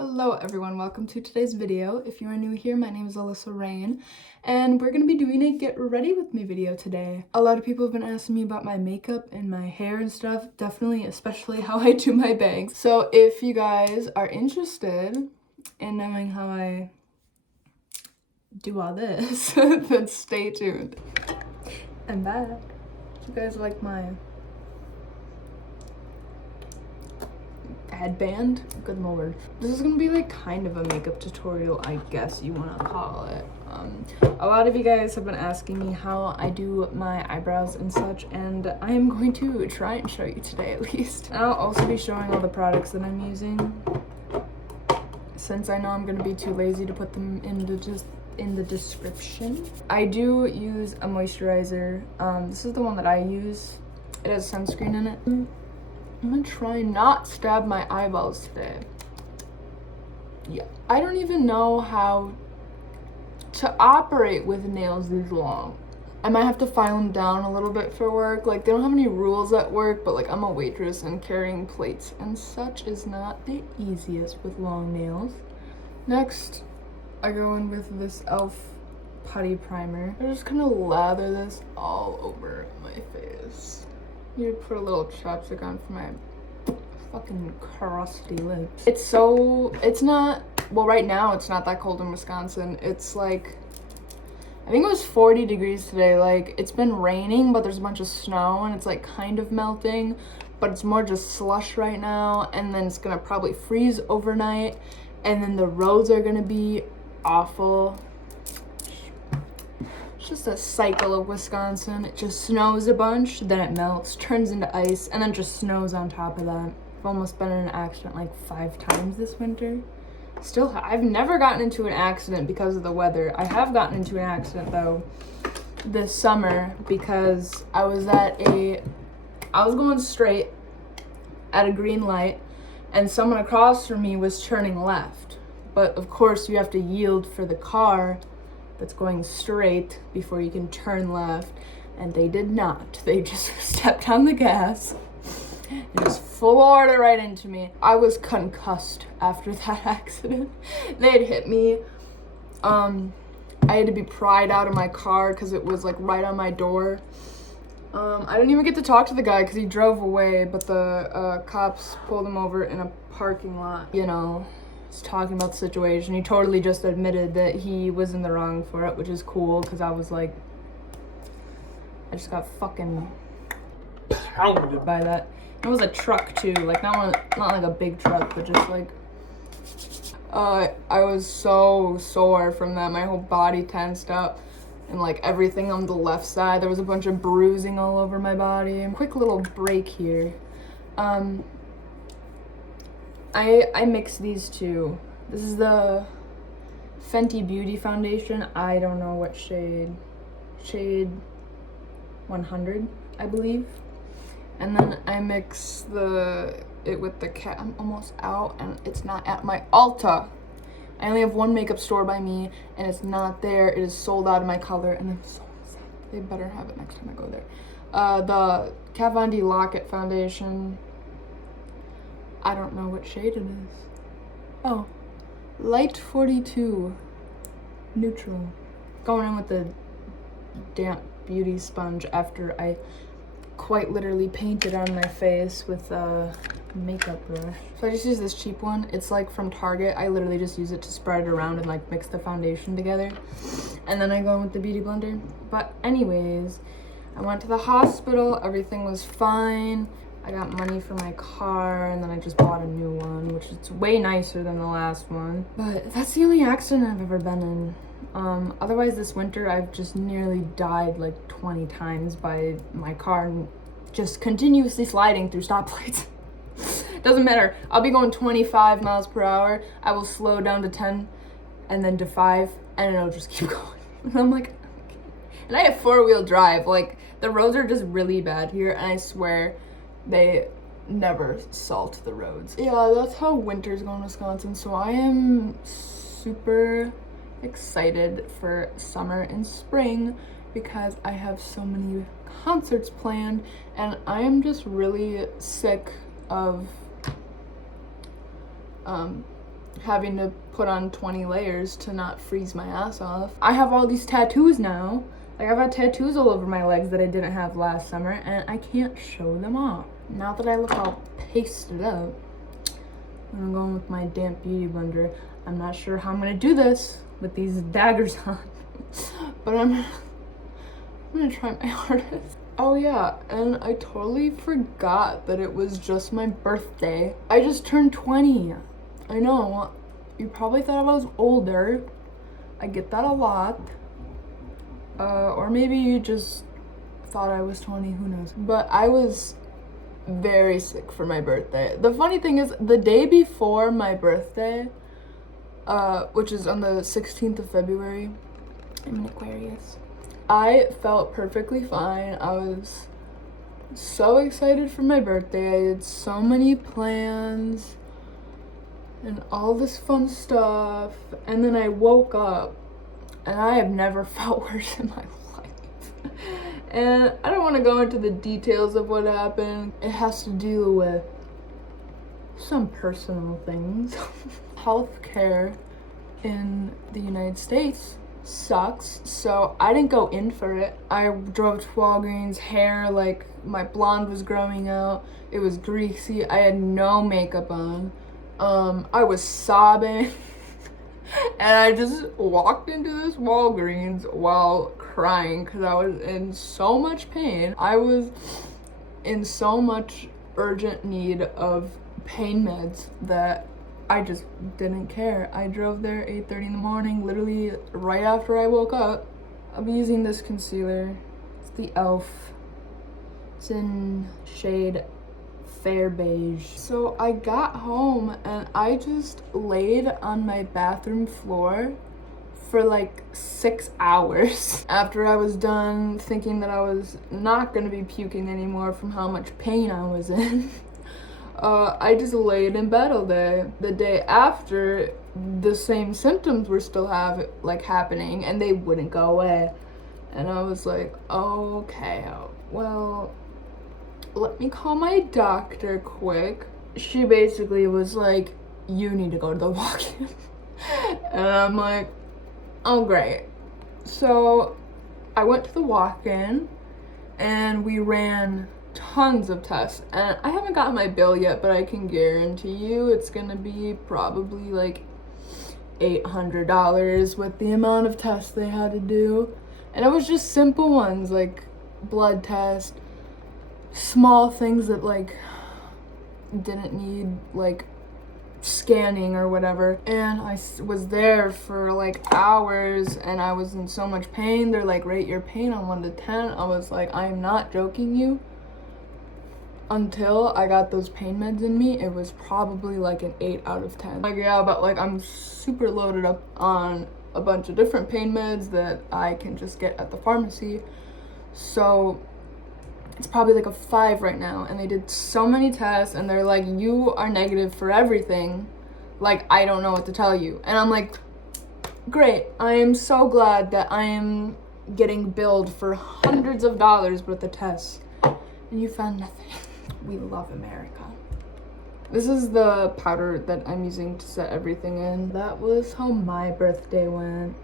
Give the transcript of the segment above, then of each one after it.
Hello everyone, welcome to today's video. If you are new here, my name is Alyssa Rain, and we're gonna be doing a get ready with me video today. A lot of people have been asking me about my makeup and my hair and stuff, definitely, especially how I do my bangs. So if you guys are interested in knowing how I do all this, then stay tuned. I'm back. You guys like my headband? Good lord. This is gonna be like kind of a makeup tutorial, I guess you want to call it. A lot of you guys have been asking me how I do my eyebrows and such, and I am going to try and show you today at least. And I'll also be showing all the products that I'm using, since I know I'm gonna be too lazy to put them in the description. I do use a moisturizer. This is the one that I use. It has sunscreen in it. I'm gonna try not stab my eyeballs today. Yeah. I don't even know how to operate with nails this long. I might have to file them down a little bit for work. Like, they don't have any rules at work, but like, I'm a waitress and carrying plates and such is not the easiest with long nails. Next, I go in with this e.l.f. putty primer. I'm just gonna lather this all over my face. You put a little chapstick on for my fucking crusty lips. It's not, well, right now it's not that cold in Wisconsin. It's like, I think it was 40 degrees today. Like, it's been raining, but there's a bunch of snow and it's like kind of melting, but it's more just slush right now. And then it's gonna probably freeze overnight. And then the roads are gonna be awful. Just a cycle of Wisconsin. It just snows a bunch, then it melts, turns into ice, and then just snows on top of that. I've almost been in an accident like 5 times this winter. I've never gotten into an accident because of the weather. I have gotten into an accident though this summer because I was going straight at a green light and someone across from me was turning left. But of course you have to yield for the car that's going straight before you can turn left, and they did not. They just stepped on the gas and just floored it right into me. I was concussed after that accident. They had hit me. I had to be pried out of my car because it was like right on my door. I didn't even get to talk to the guy because he drove away, but the cops pulled him over in a parking lot, you know. Was talking about the situation. He totally just admitted that he was in the wrong for it, which is cool because I was like, I just got fucking pounded by that. It was a truck too, like not like a big truck, but just like I was so sore from that. My whole body tensed up and like everything on the left side. There was a bunch of bruising all over my body. Quick little break here. I mixed these two. This is the Fenty Beauty foundation. I don't know what shade 100, I believe. And then I mix it with the cat. I'm almost out and it's not at my Ulta. I only have one makeup store by me and it's not there. It is sold out of my color and I'm so sad. They better have it next time I go there. The Kat Von D Lock-It foundation. I don't know what shade it is. Oh, light 42, neutral. Going in with the damp beauty sponge after I quite literally painted on my face with a makeup brush. So I just use this cheap one. It's like from Target. I literally just use it to spread it around and like mix the foundation together. And then I go in with the beauty blender. But anyways, I went to the hospital. Everything was fine. I got money for my car, and then I just bought a new one, which is way nicer than the last one. But that's the only accident I've ever been in. Otherwise, this winter, I've just nearly died like 20 times by my car just continuously sliding through stoplights. Doesn't matter. I'll be going 25 miles per hour. I will slow down to 10 and then to 5, and it'll just keep going. And I'm like, okay. And I have 4-wheel drive. Like, the roads are just really bad here, and I swear, they never salt the roads. Yeah, that's how winter's going in Wisconsin. So I am super excited for summer and spring because I have so many concerts planned and I am just really sick of having to put on 20 layers to not freeze my ass off. I have all these tattoos now. Like, I've had tattoos all over my legs that I didn't have last summer, and I can't show them off. Now that I look all pasted up, I'm going with my damp beauty blender. I'm not sure how I'm gonna do this with these daggers on, but I'm gonna try my hardest. Oh yeah, and I totally forgot that it was just my birthday. I just turned 20. I know, you probably thought I was older. I get that a lot. Or maybe you just thought I was 20, who knows. But I was very sick for my birthday. The funny thing is, the day before my birthday, which is on the 16th of February, I'm an Aquarius, I felt perfectly fine. I was so excited for my birthday. I had so many plans and all this fun stuff. And then I woke up and I have never felt worse in my life. And I don't want to go into the details of what happened. It has to do with some personal things. Healthcare in the United States sucks, so I didn't go in for it. I drove to Walgreens, hair, like, my blonde was growing out, it was greasy, I had no makeup on, I was sobbing, and I just walked into this Walgreens while crying because I was in so much pain. I was in so much urgent need of pain meds that I just didn't care. I drove there 8:30 in the morning, literally right after I woke up. I'll be using this concealer. It's the e.l.f. It's in shade Fair Beige. So I got home and I just laid on my bathroom floor for like 6 hours after I was done thinking that I was not gonna be puking anymore from how much pain I was in. I just laid in bed all day. The day after, the same symptoms were still happening and they wouldn't go away. And I was like, okay, well, let me call my doctor quick. She basically was like, you need to go to the walk-in. And I'm like, oh great. So I went to the walk-in and we ran tons of tests, and I haven't gotten my bill yet, but I can guarantee you it's gonna be probably like $800 with the amount of tests they had to do. And it was just simple ones like blood test, small things that like didn't need like scanning or whatever. And I was there for like hours and I was in so much pain. They're like, rate your pain on 1 to 10. I was like, I am not joking you. Until I got those pain meds in me, it was probably like an 8 out of 10. Like, yeah, but like I'm super loaded up on a bunch of different pain meds that I can just get at the pharmacy. So it's probably like a 5 right now. And they did so many tests and they're like, you are negative for everything. Like, I don't know what to tell you. And I'm like, great. I am so glad that I am getting billed for hundreds of dollars worth of tests. And you found nothing. We love America. This is the powder that I'm using to set everything in. That was how my birthday went.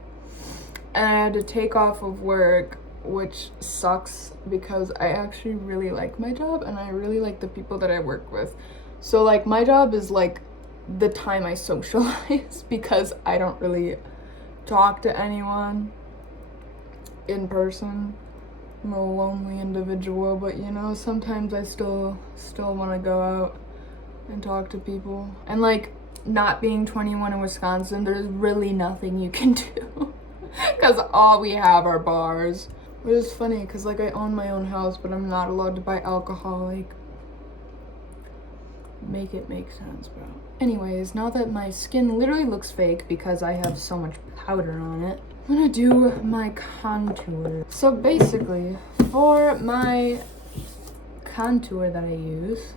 And I had to take off of work, which sucks because I actually really like my job and I really like the people that I work with. So like my job is like the time I socialize because I don't really talk to anyone in person. I'm a lonely individual, but you know, sometimes I still want to go out and talk to people. And like, not being 21 in Wisconsin, there's really nothing you can do because all we have are bars. Which is funny because like I own my own house, but I'm not allowed to buy alcohol. Like, make it make sense, bro. Anyways, now that my skin literally looks fake because I have so much powder on it, I'm gonna do my contour. So basically, for my contour that I use,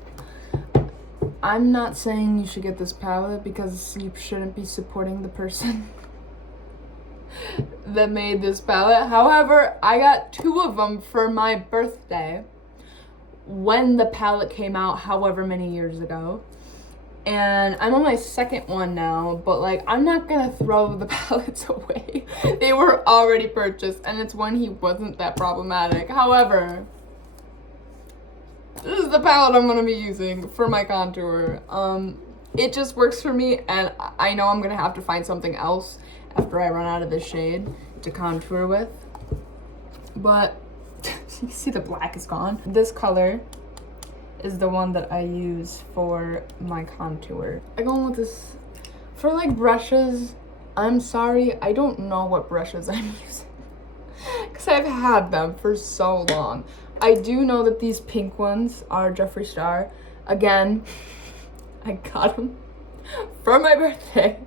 I'm not saying you should get this palette because you shouldn't be supporting the person that made this palette. However, I got 2 of them for my birthday when the palette came out however many years ago. And I'm on my second one now, but like I'm not gonna throw the palettes away. They were already purchased, and it's when he wasn't that problematic. However, this is the palette I'm gonna be using for my contour. It just works for me, and I know I'm gonna have to find something else after I run out of this shade to contour with. But you see the black is gone. This color is the one that I use for my contour. I go in with this for like brushes. I'm sorry, I don't know what brushes I'm using because I've had them for so long. I do know that these pink ones are Jeffree Star. Again, I got them for my birthday.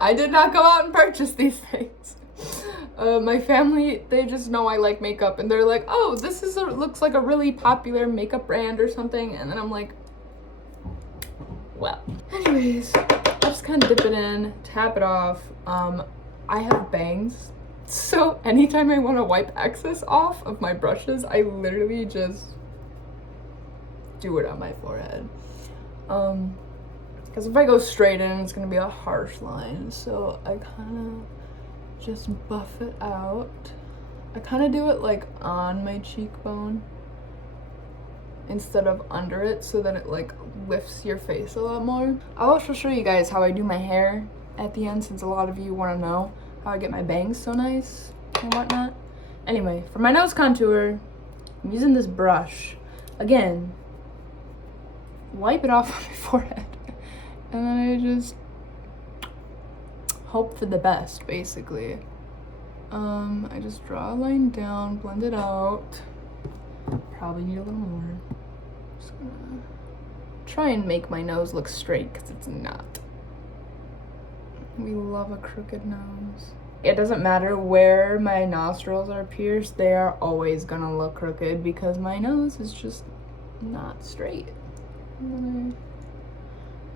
I did not go out and purchase these things. My family, they just know I like makeup, and they're like, oh, this is looks like a really popular makeup brand or something, and then I'm like, well. Anyways, I just kind of dip it in, tap it off. I have bangs, so anytime I want to wipe excess off of my brushes, I literally just do it on my forehead. Because if I go straight in, it's gonna be a harsh line, so I kind of just buff it out. I kind of do it like on my cheekbone instead of under it, so that it like lifts your face a lot more. I'll also show you guys how I do my hair at the end, since a lot of you want to know how I get my bangs so nice and whatnot. Anyway, for my nose contour, I'm using this brush. Again, wipe it off on my forehead, and then I just hope for the best, basically. I just draw a line down, blend it out. Probably need a little more. Just gonna try and make my nose look straight, because it's not. We love a crooked nose. It doesn't matter where my nostrils are pierced, they are always gonna look crooked because my nose is just not straight. I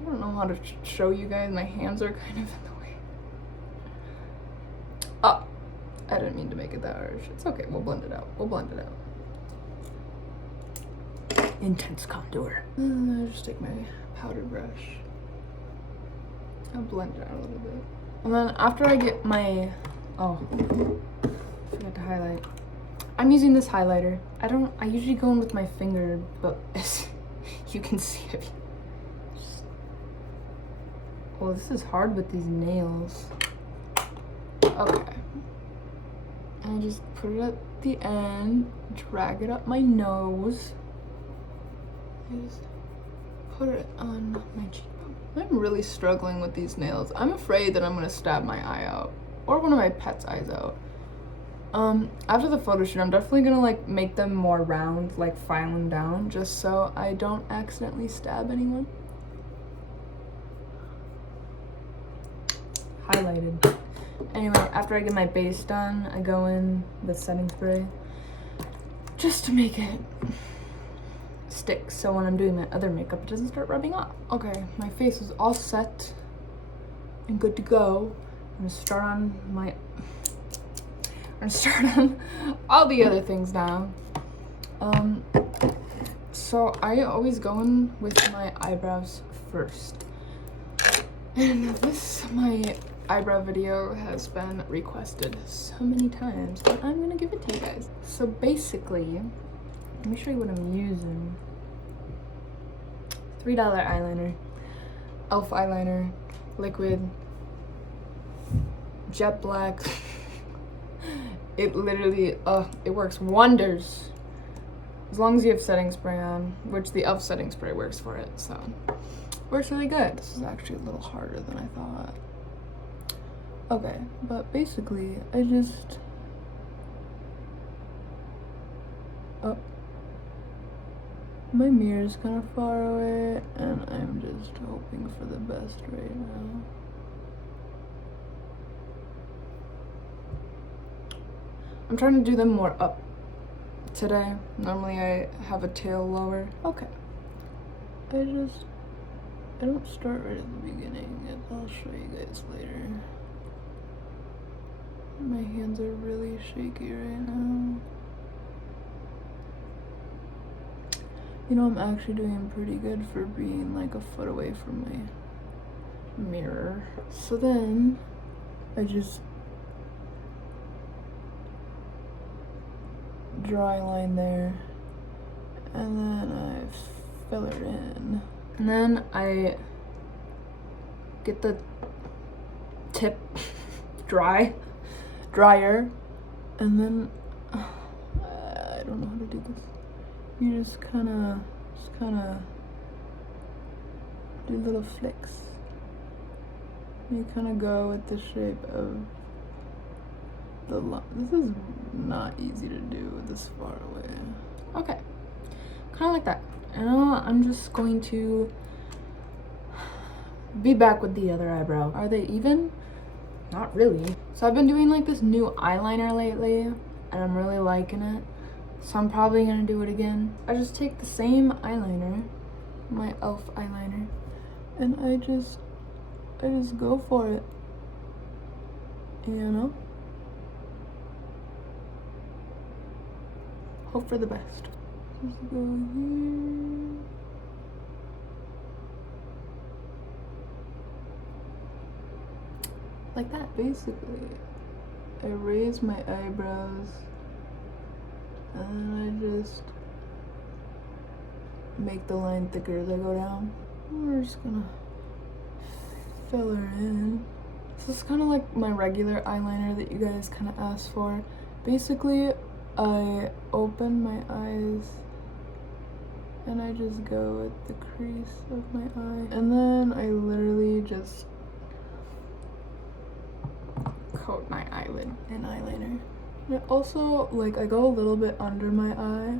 don't know how to show you guys. My hands are kind of in the way. Oh, I didn't mean to make it that harsh. It's okay, we'll blend it out. We'll blend it out. Intense contour. I'll just take my powder brush. I'll blend it out a little bit. And then after I get my, oh, I forgot to highlight. I'm using this highlighter. I usually go in with my finger, but as you can see it. Oh, this is hard with these nails. Okay. And I just put it at the end, drag it up my nose. I just put it on my cheekbone. I'm really struggling with these nails. I'm afraid that I'm gonna stab my eye out, or one of my pet's eyes out. After the photo shoot, I'm definitely gonna like make them more round, like file them down, just so I don't accidentally stab anyone. Highlighted. Anyway, after I get my base done, I go in with setting spray just to make it stick, so when I'm doing my other makeup, it doesn't start rubbing off. Okay, my face is all set and good to go. I'm gonna start on all the other things now. So I always go in with my eyebrows first. And my eyebrow video has been requested so many times that I'm gonna give it to you guys. So basically, let me show you what I'm using. $3 eyeliner, e.l.f. eyeliner, liquid, jet black. It literally, it works wonders. As long as you have setting spray on, which the e.l.f. setting spray works for it, so. Works really good. This is actually a little harder than I thought. Okay, but basically, I just, my mirror's kind of far away, and I'm just hoping for the best right now. I'm trying to do them more up today. Normally I have a tail lower. Okay. I don't start right at the beginning. I'll show you guys later. My hands are really shaky right now. You know, I'm actually doing pretty good for being like a foot away from my mirror. So then I just dry line there, and then I fill it in. And then I get the tip dryer, and then I don't know how to do this. You just kind of do little flicks. You kind of go with the shape of the line. This is not easy to do this far away. Okay, kind of like that. And I'm just going to be back with the other eyebrow. Are they even? Not really. So I've been doing like this new eyeliner lately, and I'm really liking it. So I'm probably gonna do it again. I just take the same eyeliner, my e.l.f. eyeliner, and I just go for it, you know? Hope for the best. Just go here. Like that, basically. I raise my eyebrows, and I just make the line thicker as I go down. We're just gonna fill her in. This is kind of like my regular eyeliner that you guys kind of asked for. Basically, I open my eyes and I just go with the crease of my eye, and then I literally just coat my eyelid in eyeliner. And also, like, I go a little bit under my eye.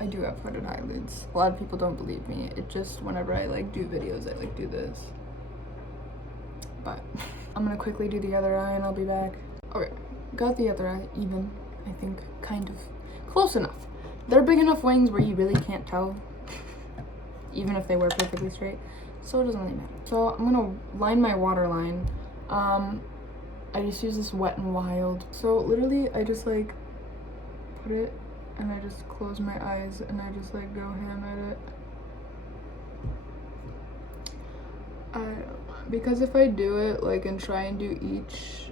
I do have hooded eyelids. A lot of people don't believe me. It just, whenever I like do videos, I like do this. But I'm gonna quickly do the other eye and I'll be back. Okay, got the other eye even, I think, kind of close enough. They're big enough wings where you really can't tell, even if they were perfectly straight. So it doesn't really matter. So I'm gonna line my waterline. I just use this Wet n Wild. So literally I just like put it and I just close my eyes and I just like go ham at it. Because if I do it like and try and do each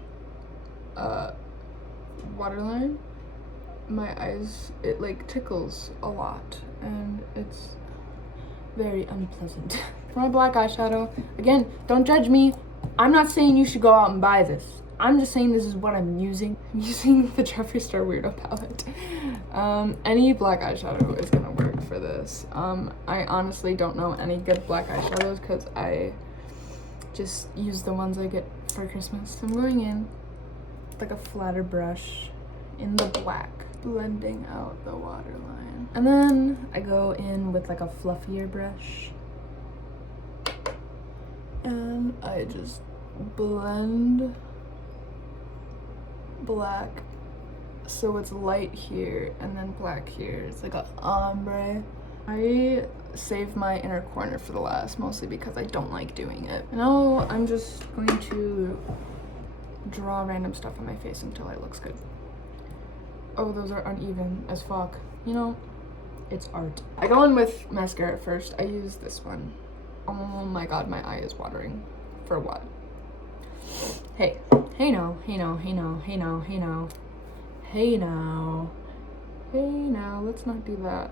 waterline, my eyes, it like tickles a lot and it's very unpleasant. For my black eyeshadow, again, don't judge me. I'm not saying you should go out and buy this. I'm just saying this is what I'm using. I'm using the Jeffree Star Weirdo palette. Any black eyeshadow is gonna work for this. I honestly don't know any good black eyeshadows because I just use the ones I get for Christmas. So I'm going in with like a flatter brush in the black, blending out the waterline. And then I go in with like a fluffier brush and I just blend black so it's light here and then black here. It's like an ombre. I save my inner corner for the last, mostly because I don't like doing it. Now I'm just going to draw random stuff on my face until it looks good. Oh, those are uneven as fuck. You know, it's art. I go in with mascara first. I use this one. Oh my god, my eye is watering. For what? Hey. Hey now. Hey now. Hey now. Hey now. Hey now. Hey now. Hey now. Let's not do that.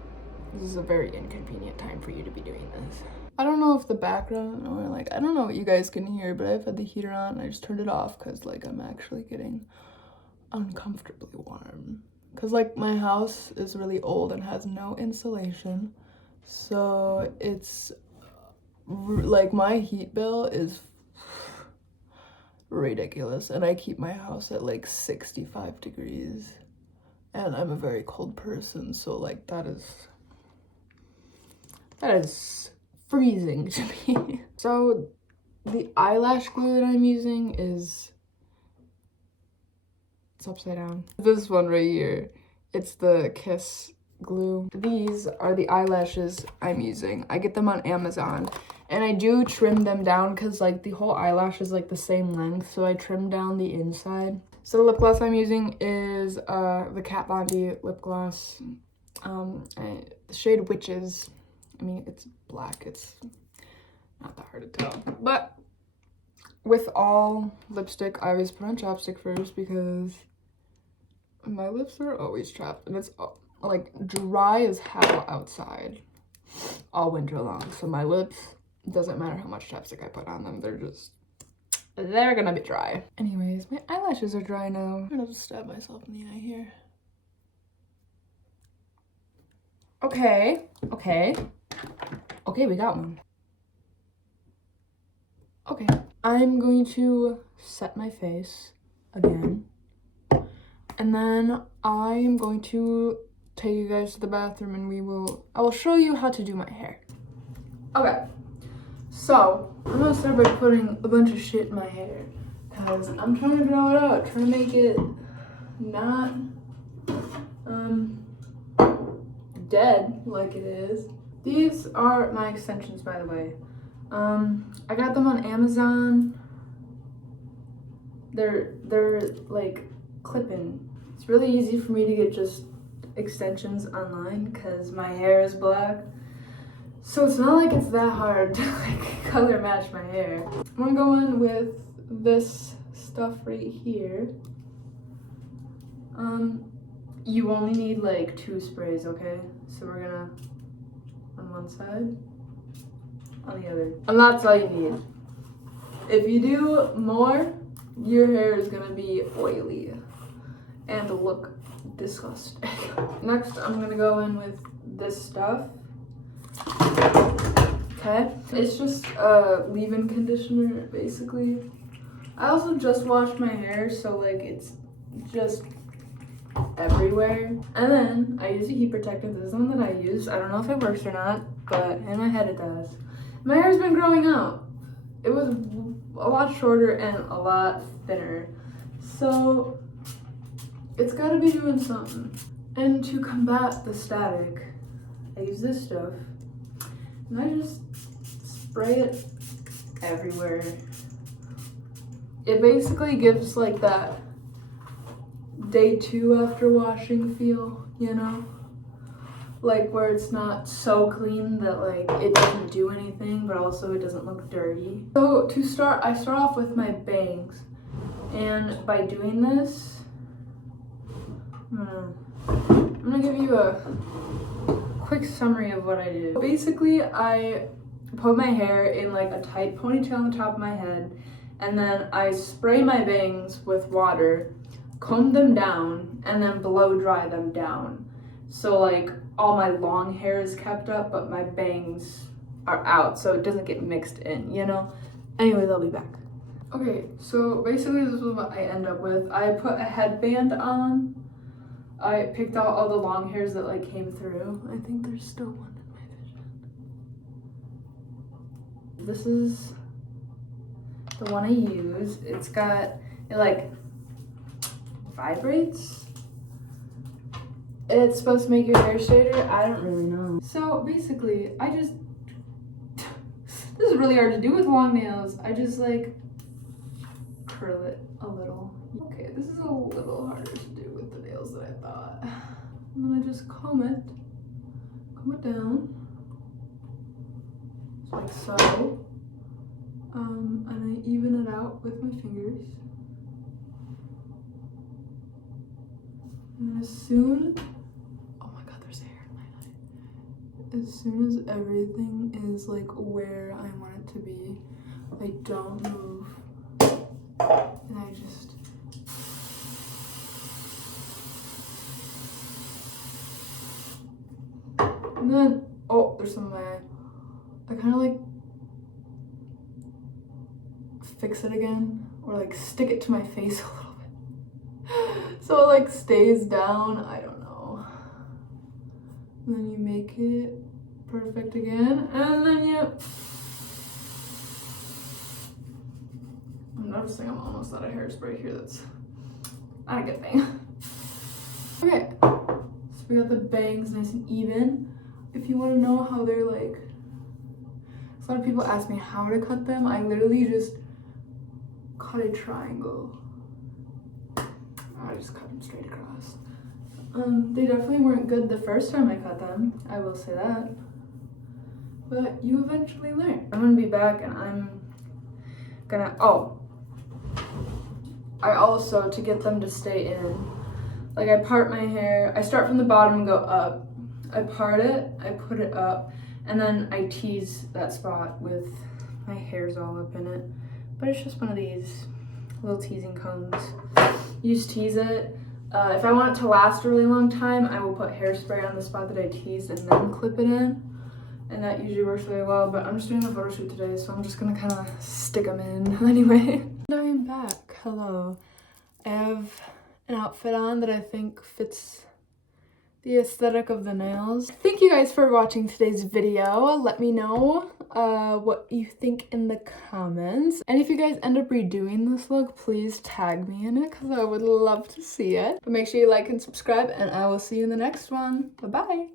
This is a very inconvenient time for you to be doing this. I don't know if the background or like, I don't know what you guys can hear, but I've had the heater on and I just turned it off because like I'm actually getting uncomfortably warm. Because like my house is really old and has no insulation. So it's like my heat bill is ridiculous. And I keep my house at like 65 degrees. And I'm a very cold person. So like that is freezing to me. So the eyelash glue that I'm using is, it's upside down. This one right here, it's the Kiss glue. These are the eyelashes I'm using. I get them on Amazon and I do trim them down because like the whole eyelash is like the same length, so I trim down the inside. So the lip gloss I'm using is the Kat Von D lip gloss, the shade Witches. I mean, it's black, it's not that hard to tell. But with all lipstick, I always put on chapstick first because my lips are always chapped. And it's like dry as hell outside all winter long. So my lips, doesn't matter how much chapstick I put on them, they're gonna be dry. Anyways, my eyelashes are dry now. I'm gonna just stab myself in the eye here. Okay, we got one. Okay, I'm going to set my face again. And then I am going to take you guys to the bathroom and I will show you how to do my hair. Okay, so I'm gonna start by putting a bunch of shit in my hair because I'm trying to grow it out, trying to make it not dead like it is. These are my extensions, by the way. I got them on Amazon. They're like clip-in. It's really easy for me to get just extensions online because my hair is black. So it's not like it's that hard to like color match my hair. I'm gonna go in with this stuff right here. You only need like 2 sprays, okay? So we're gonna on one side, on the other. And that's all you need. If you do more, your hair is gonna be oily and look disgusting. Next, I'm gonna go in with this stuff. Okay, it's just a leave-in conditioner, basically. I also just washed my hair, so like it's just everywhere. And then I use a heat protectant. This is the one that I use. I don't know if it works or not, but in my head it does. My hair's been growing out. It was a lot shorter and a lot thinner. So it's gotta be doing something. And to combat the static, I use this stuff. And I just spray it everywhere. It basically gives like that day 2 after washing feel, you know? Like where it's not so clean that like it doesn't do anything, but also it doesn't look dirty. So to start, I start off with my bangs. And by doing this, I'm gonna give you a quick summary of what I do. Basically, I put my hair in like a tight ponytail on the top of my head, and then I spray my bangs with water, comb them down, and then blow dry them down. So like all my long hair is kept up, but my bangs are out, so it doesn't get mixed in, you know? Anyways, I'll be back. Okay, so basically this is what I end up with. I put a headband on. I picked out all the long hairs that like came through. I think there's still one in my vision. This is the one I use. It like vibrates. It's supposed to make your hair straighter. I don't really know. So basically, this is really hard to do with long nails. I just like curl it a little. Okay, this is a little harder to do with the nails than I thought. And then I just comb it down, just like so. And I even it out with my fingers. And as soon, oh my god, there's hair in my eye. As soon as everything is like where I want it to be, I don't move. And I just and then oh, there's some of my eye. I kind of like fix it again, or like stick it to my face a little bit so it like stays down. I don't know. And then you make it perfect again, and then you I'm noticing I'm almost out of hairspray here. That's not a good thing. Okay, so we got the bangs nice and even. If you want to know how they're like, a lot of people ask me how to cut them. I literally just cut a triangle. I just cut them straight across. They definitely weren't good the first time I cut them, I will say that. but you eventually learn. I'm gonna be back and I'm gonna, I also, to get them to stay in, like I part my hair, I start from the bottom and go up. I part it, I put it up, and then I tease that spot with my hair's all up in it. But it's just one of these little teasing combs. You just tease it. If I want it to last a really long time, I will put hairspray on the spot that I teased and then clip it in. And that usually works really well, but I'm just doing a photo shoot today, so I'm just gonna kind of stick them in anyway. And I am back. Hello. I have an outfit on that I think fits the aesthetic of the nails. Thank you guys for watching today's video. Let me know what you think in the comments. And if you guys end up redoing this look, please tag me in it because I would love to see it. But make sure you like and subscribe, and I will see you in the next one. Bye-bye.